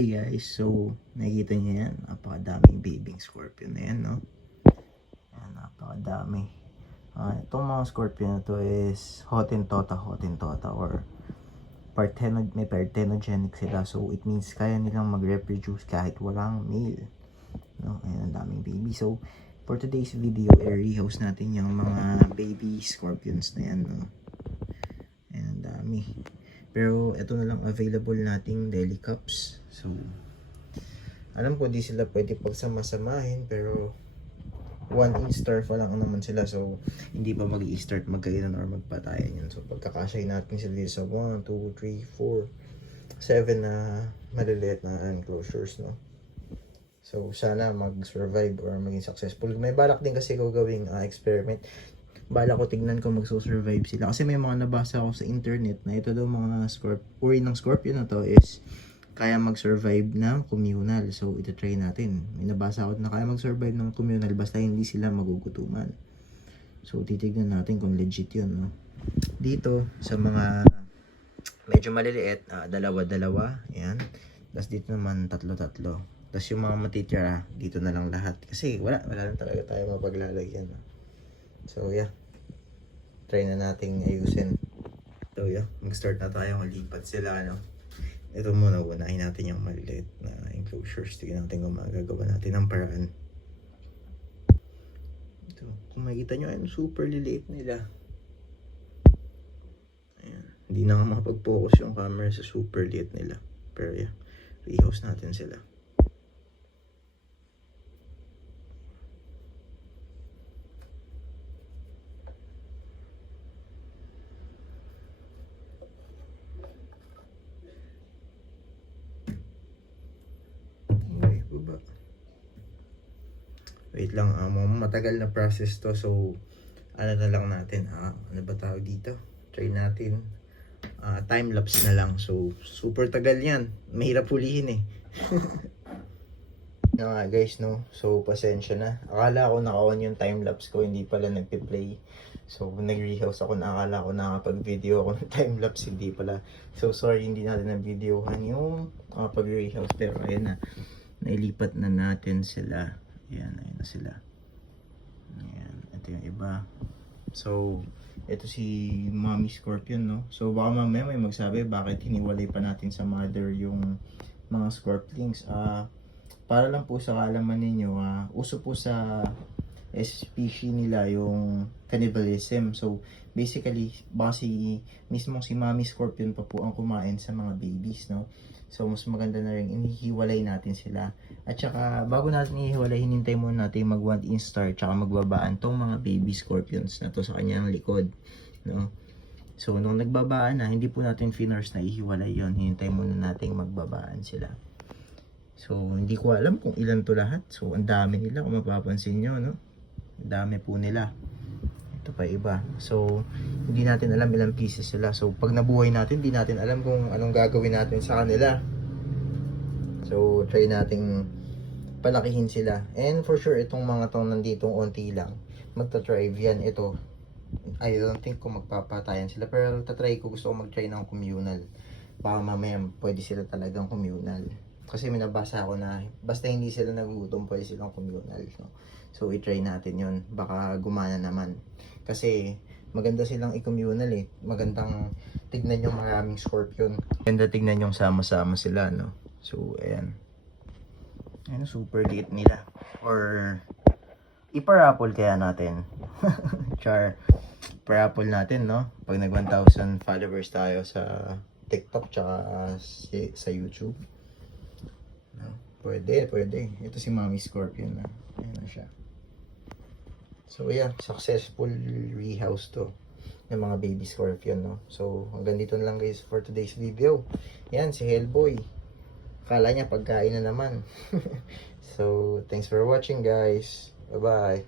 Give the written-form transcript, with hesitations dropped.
Hey guys, so nakikita niyo yan, napakadaming babying scorpion na yan, no? Yan, napakadami. Itong mga scorpion na to is Hottentotta or may parthenogenic sila. So it means kaya nilang mag-reproduce kahit walang male, no? Ayan, ang daming baby. So for today's video, i-rehouse natin yung mga baby scorpions na yan, no? Ayan, ang dami. Pero ito na lang available nating deli cups. So alam ko di sila pwede pagsama-samahin, pero 1 instar pa lang naman sila. So hindi pa mag-i-start magkainan or magpatayan yun. So pagkakasya natin sila dito sa 1, 2, 3, 4, 7 na maliliit na enclosures, no? So sana mag-survive or maging successful. May balak din kasi ko gawing experiment. Bala ko tignan ko magsusurvive sila. Kasi may mga nabasa ako sa internet na ito daw mga uri ng scorpion na to is kaya mag-survive ng communal. So ito try natin. May nabasa ako na kaya mag-survive ng communal basta hindi sila magugutuman. So titignan natin kung legit yun, no? Dito sa mga medyo maliliit, dalawa-dalawa. Ayan. Tapos dito naman tatlo-tatlo. Tapos yung mga matitira, dito na lang lahat. Kasi wala lang talaga tayo mapaglalagyan, no? So yeah, try na nating ayusin. So yeah, mag-start na tayo, malipat sila, no? Ito muna, unahin natin yung maliliit na enclosures. Tignan natin kung magagawa natin ng paraan. Ito, kung makikita nyo, ayun, super liliit nila. Ayan, hindi na nga makapag-focus yung camera sa super liit nila. Pero yeah, rehouse natin sila. Wait lang, matagal na process to. So ano na lang natin, ano ba tawag dito? Try natin time lapse na lang. So super tagal yan, mahirap hulihin eh. Nga guys, no? So pasensya na, akala ko naka-on yung time lapse ko, hindi pala nagpi-play. So nag-rehouse ako, akala ko nakapag-video ako ng time lapse, hindi pala. So sorry, hindi natin na-videohan yung pag-rehouse. Pero ayun na, nailipat na natin sila. Ayan, ayun na sila. Ayan, ito yung iba. So, ito si Mommy Scorpion, no? So, baka mamaya may magsabi bakit hiniwalay pa natin sa mother yung mga scorpions. Para lang po sa kaalaman ninyo, uso po sa species nila yung cannibalism. So, basically, baka mismong si Mommy Scorpion pa po ang kumain sa mga babies, no? So, mas maganda na rin inihiwalay natin sila. At saka, bago natin ihiwalay, hinintay muna natin mag 1 instar tsaka magbabaan tong mga baby scorpions na to sa kanyang likod, no? So, nung nagbabaan na, hindi po natin finars na ihiwalay yon. Hinintay muna natin magbabaan sila. So, hindi ko alam kung ilan to lahat. So, ang dami nila kung mapapansin nyo, no? Ang dami po nila. Ito pa iba. So, hindi natin alam ilang pieces sila. So, pag nabuhay natin, hindi natin alam kung anong gagawin natin sa kanila. So, try nating palakihin sila. And for sure, itong mga tong nanditong onti lang, magta-thrive yan. Ito, I don't think kung magpapatayan sila. Pero tatry ko, gusto ko mag-try ng communal. Baka mamaya pwede sila talagang communal. Kasi may nabasa ako na basta hindi sila nagugutom, pwede silang communal, no? So, i-try natin yun. Baka gumana naman. Kasi maganda silang i-communal eh. Magandang tignan yung maraming scorpion. Maganda tignan yung sama-sama sila, no? So, ayan. Ayan, super liit nila. Or, iparapol kaya natin. Char, parapol natin, no? Pag nag 1,000 followers tayo sa TikTok tsaka sa YouTube. No? Pwede. Ito si Mommy Scorpion na. Ayan na siya. So yeah, successful rehouse to ng mga baby scorpion, no? So hanggang dito na lang guys for today's video. Yan si Hellboy, kala niya pagkain na naman. So thanks for watching guys, bye bye.